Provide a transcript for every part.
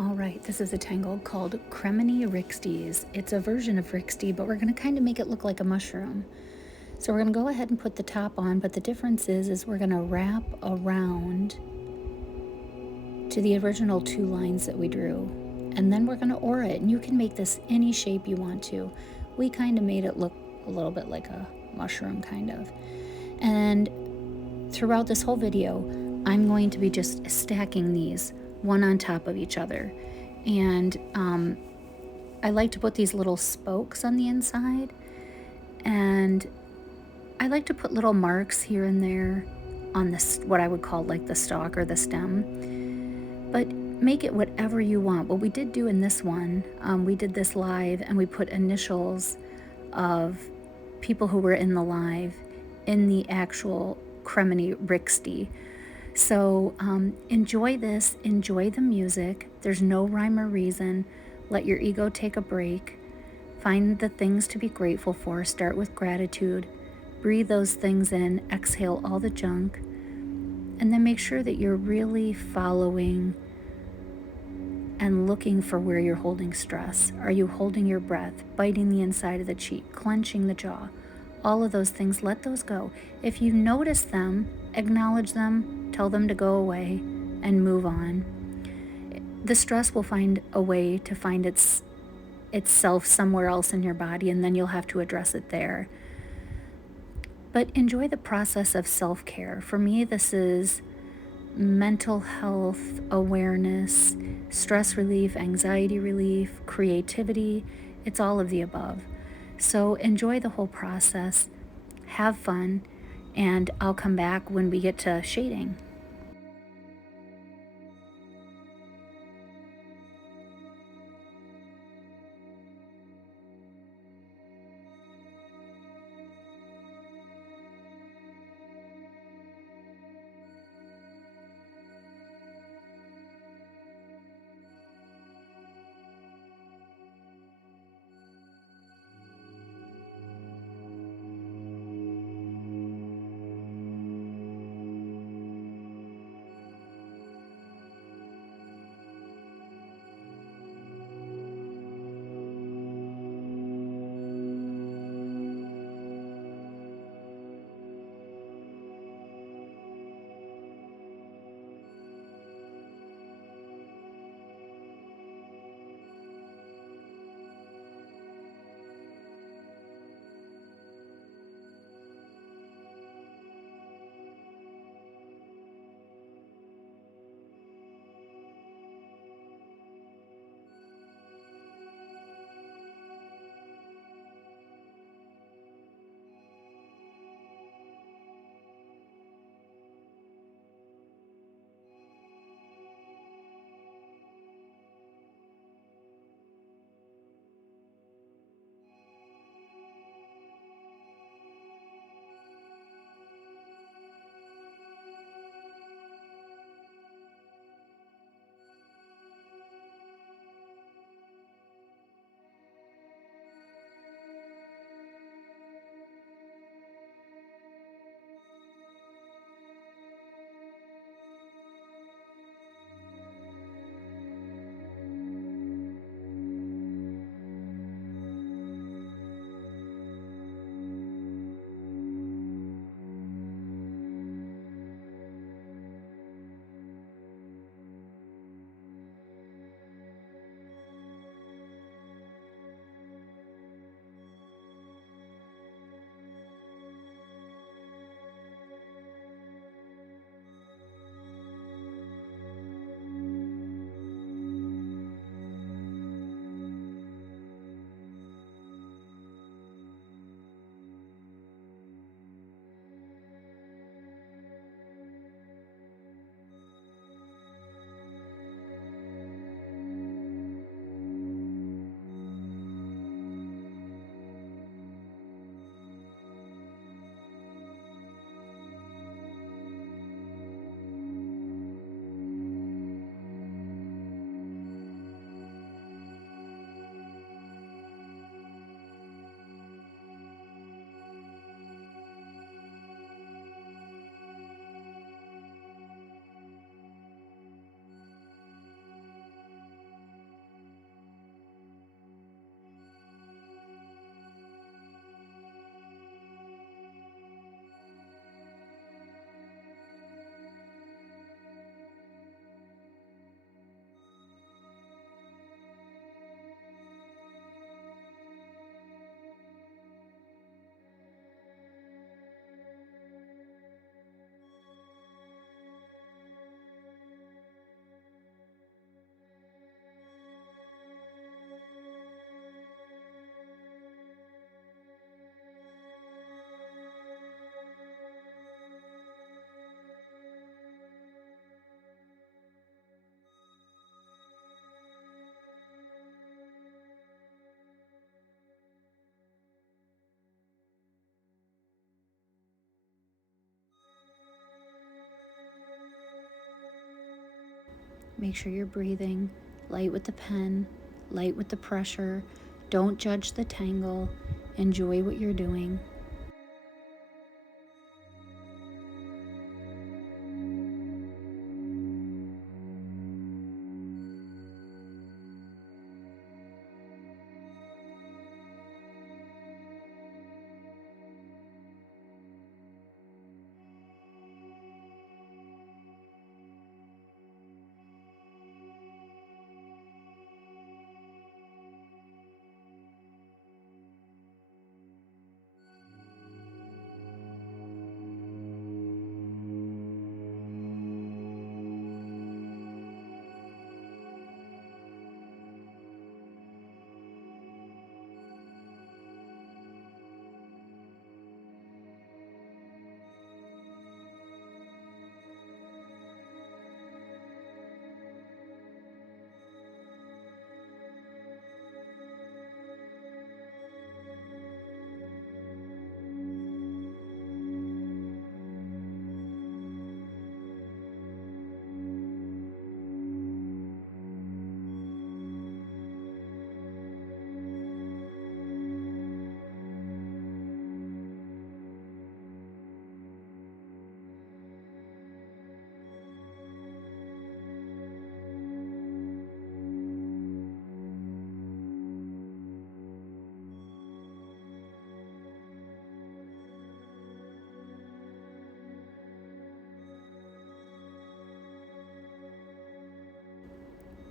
Alright, this is a tangle called cremini rixties. It's a version of rixtie, but we're going to kind of make it look like a mushroom. So we're going to go ahead and put the top on, but the difference is we're going to wrap around to the original 2 lines that we drew. And then we're going to aura it, and you can make this any shape you want to. We kind of made it look a little bit like a mushroom, kind of. And throughout this whole video, I'm going to be just stacking these one on top of each other. And I like to put these little spokes on the inside, and I like to put little marks here and there on this, what I would call like the stalk or the stem, but make it whatever you want. What we did do in this one, we did this live and we put initials of people who were in the live in the actual cremini rixtie. So enjoy this, enjoy the music. There's no rhyme or reason. Let your ego take a break. Find the things to be grateful for. Start with gratitude. Breathe those things in, exhale all the junk, and then make sure that you're really following and looking for where you're holding stress. Are you holding your breath, biting the inside of the cheek, clenching the jaw? All of those things, let those go. If you notice them, acknowledge them, tell them to go away, and move on. The stress will find a way to find itself somewhere else in your body, and then you'll have to address it there. But enjoy the process of self-care. For me, this is mental health awareness, stress relief, anxiety relief, creativity. It's all of the above. So enjoy the whole process, have fun, and I'll come back when we get to shading. Make sure you're breathing, light with the pen, light with the pressure. Don't judge the tangle. Enjoy what you're doing.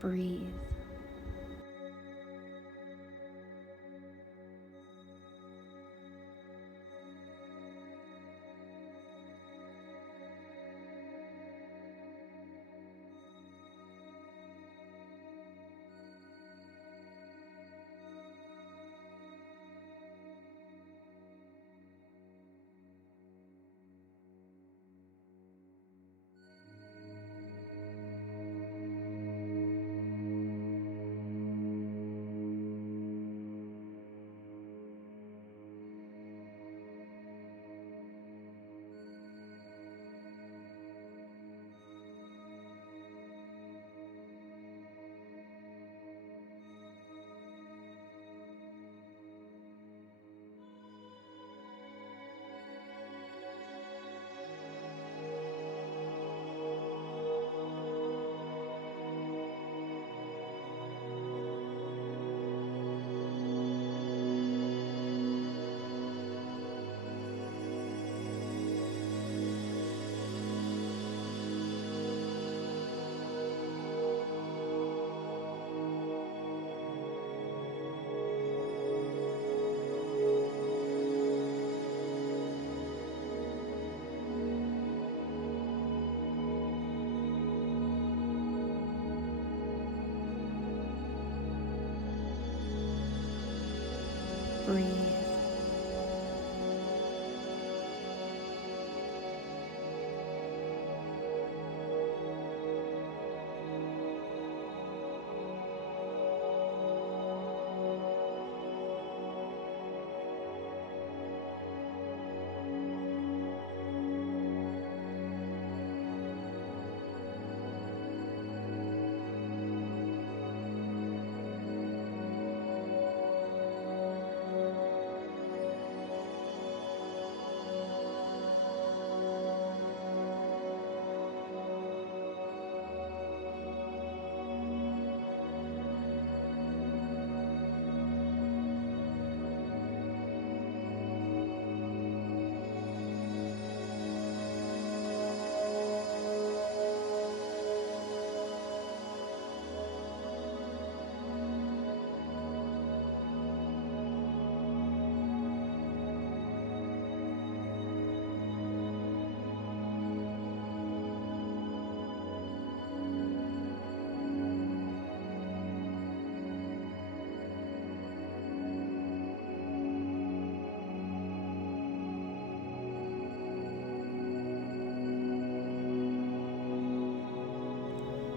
Breathe. Breathe.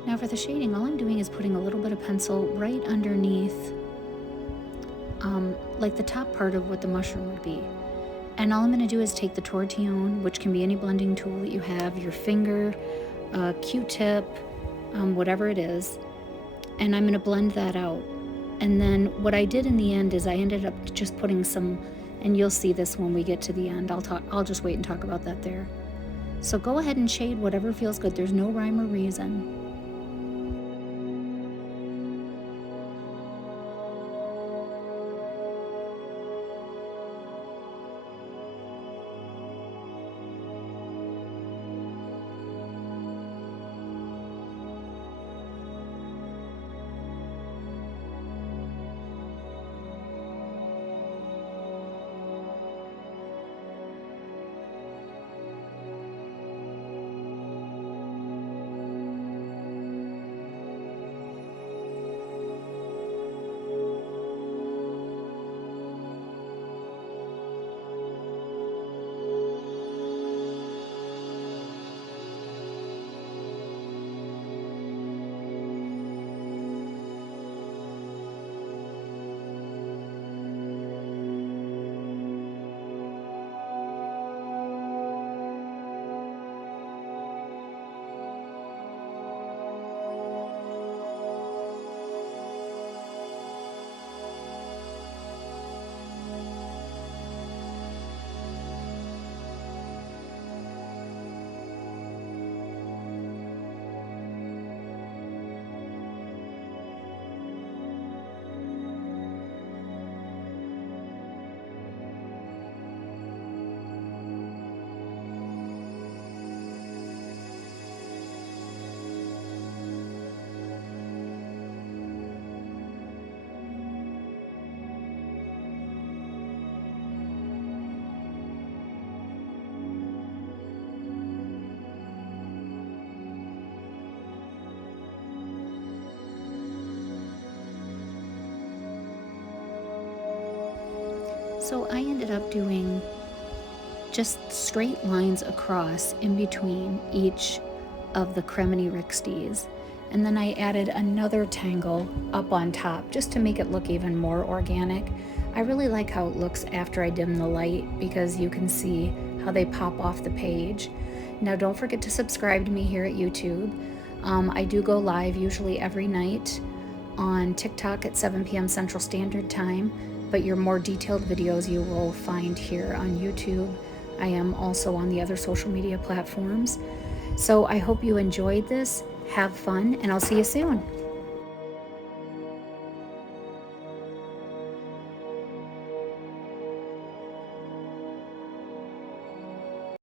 Now for the shading, all I'm doing is putting a little bit of pencil right underneath, like the top part of what the mushroom would be. And all I'm going to do is take the tortillon, which can be any blending tool that you have, your finger, a Q-tip, whatever it is, and I'm going to blend that out. And then what I did in the end is I ended up just putting some, and you'll see this when we get to the end. I'll just wait and talk about that there. So go ahead and shade whatever feels good. There's no rhyme or reason. So I ended up doing just straight lines across in between each of the cremini rixties. And then I added another tangle up on top just to make it look even more organic. I really like how it looks after I dim the light because you can see how they pop off the page. Now don't forget to subscribe to me here at YouTube. I do go live usually every night on TikTok at 7 p.m. Central Standard Time, but your more detailed videos you will find here on YouTube. I am also on the other social media platforms. So I hope you enjoyed this. Have fun, and I'll see you soon.